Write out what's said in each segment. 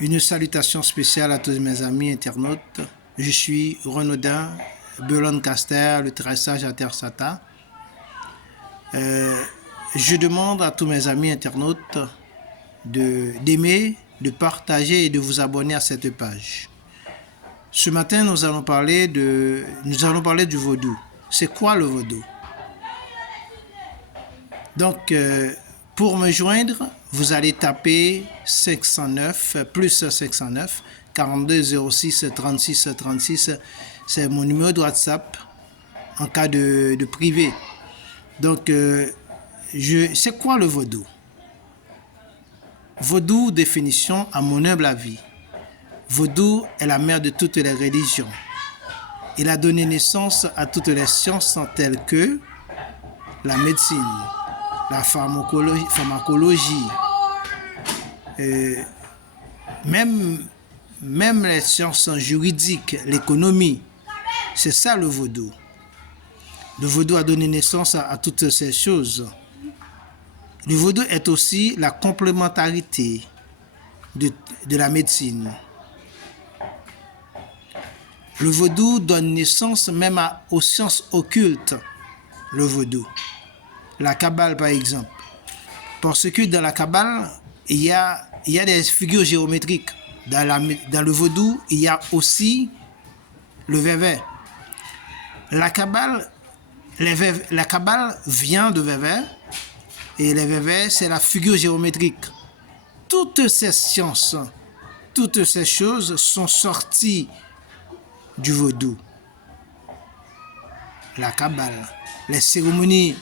Une salutation spéciale à tous mes amis internautes. Je suis Renaudin, Belon Caster, le tressage à Terre Sata. Je demande à tous mes amis internautes d'aimer, de partager et de vous abonner à cette page. Ce matin, nous allons parler du vaudou. C'est quoi le vaudou? Donc, pour me joindre, vous allez taper 509 plus 509 42 06 36 36. C'est mon numéro de WhatsApp en cas de privé. Donc, c'est quoi le vaudou? Vaudou, définition à mon humble avis. Vaudou est la mère de toutes les religions. Il a donné naissance à toutes les sciences telles que la médecine, la pharmacologie, même les sciences juridiques, l'économie. C'est ça le vaudou. Le vaudou a donné naissance à toutes ces choses. Le vaudou est aussi la complémentarité de la médecine. Le vaudou donne naissance même aux sciences occultes, le vaudou. La Kabbale, par exemple. Parce que dans la Kabbale, il y a des figures géométriques. Dans le vaudou, il y a aussi le vévé. La Kabbale vient de vévé. Et le vévé, c'est la figure géométrique. Toutes ces sciences, toutes ces choses sont sorties du vaudou. La Kabbale, les cérémonies,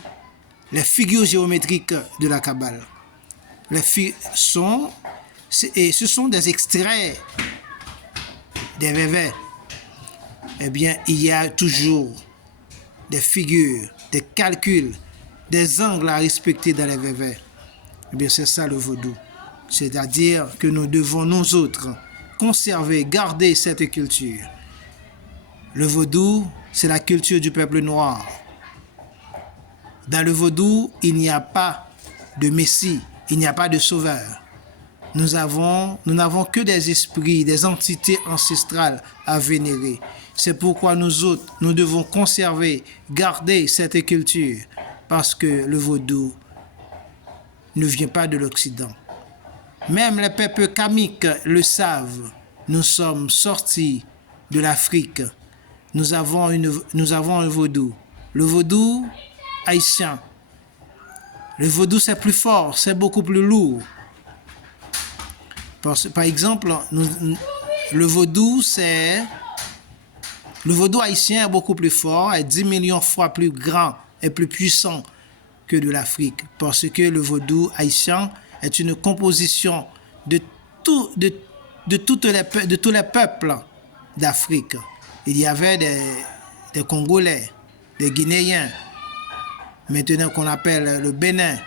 les figures géométriques de la Kabbale. Ce sont des extraits des vévés. Eh bien, il y a toujours des figures, des calculs, des angles à respecter dans les vévés. Eh bien, c'est ça le vaudou. C'est-à-dire que nous devons, nous autres, conserver, garder cette culture. Le vaudou, c'est la culture du peuple noir. Dans le vaudou, il n'y a pas de messie, il n'y a pas de sauveur. Nous n'avons que des esprits, des entités ancestrales à vénérer. C'est pourquoi nous autres, nous devons conserver, garder cette culture, parce que le vaudou ne vient pas de l'Occident. Même les peuples kamiques le savent. Nous sommes sortis de l'Afrique. Nous avons un vaudou. Le vaudou haïtien. Le vaudou, c'est plus fort, c'est beaucoup plus lourd. Par exemple, le vaudou haïtien est beaucoup plus fort, est 10 millions de fois plus grand et plus puissant que de l'Afrique. Parce que le vaudou haïtien est une composition de tous les peuples d'Afrique. Il y avait des Congolais, des Guinéens, maintenant qu'on appelle le Bénin,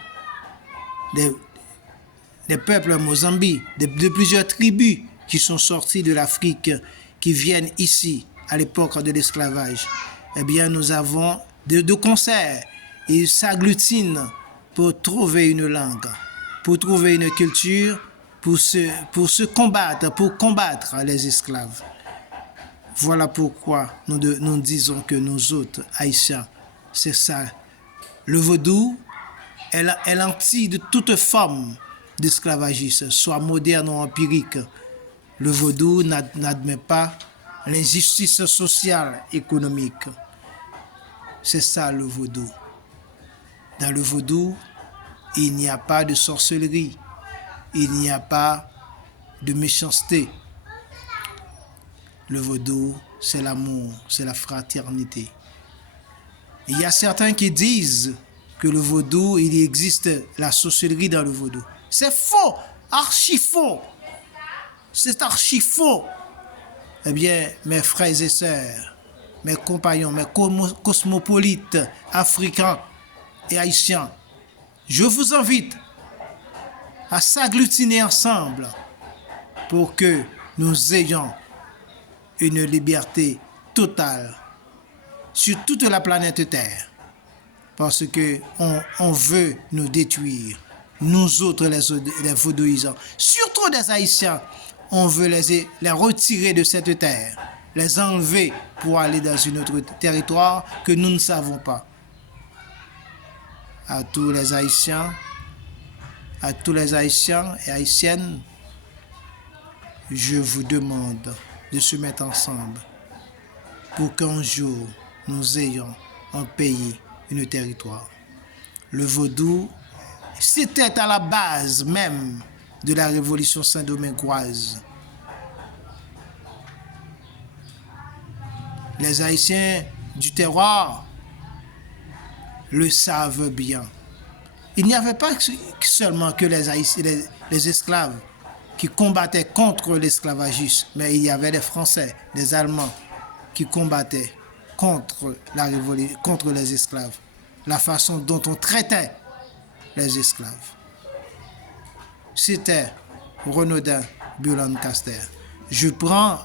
des peuples Mozambique, de plusieurs tribus qui sont sortis de l'Afrique, qui viennent ici à l'époque de l'esclavage. Eh bien, nous avons de concerts. Ils s'agglutinent pour trouver une langue, pour trouver une culture, pour se combattre, pour combattre les esclaves. Voilà pourquoi nous disons que nous autres, Haïtiens, c'est ça. Le vaudou est l'anti de toute forme d'esclavagisme, soit moderne ou empirique. Le vaudou n'admet pas l'injustice sociale, économique. C'est ça le vaudou. Dans le vaudou, il n'y a pas de sorcellerie, il n'y a pas de méchanceté. Le vaudou, c'est l'amour, c'est la fraternité. Il y a certains qui disent que le vaudou, il existe la sorcellerie dans le vaudou. C'est faux, archi faux. C'est archi faux. Eh bien, mes frères et sœurs, mes compagnons, mes cosmopolites africains et haïtiens, je vous invite à s'agglutiner ensemble pour que nous ayons une liberté totale sur toute la planète Terre. Parce qu'on veut nous détruire, nous autres les vaudouisants, surtout des Haïtiens. on veut les retirer de cette terre, les enlever pour aller dans un autre territoire que nous ne savons pas. À tous les Haïtiens et Haïtiennes, je vous demande de se mettre ensemble pour qu'un jour nous ayons un pays, un territoire. Le vaudou, c'était à la base même de la révolution saint-domingoise. Les Haïtiens du terroir le savent bien. Il n'y avait pas seulement que les esclaves qui combattaient contre l'esclavagisme, mais il y avait les Français, les Allemands qui combattaient contre les esclaves, la façon dont on traitait les esclaves. C'était Renaudin Bulan-Caster. Je prends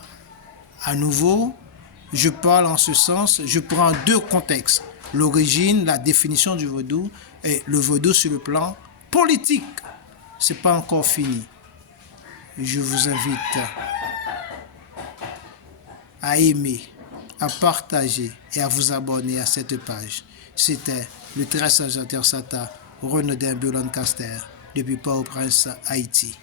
à nouveau, je parle en ce sens, je prends deux contextes, l'origine, la définition du vaudou et le vaudou sur le plan politique. Ce n'est pas encore fini. Je vous invite à aimer, à partager et à vous abonner à cette page. C'était le très sage Sata Renaudin Bulan-Caster depuis Port-au-Prince, Haïti.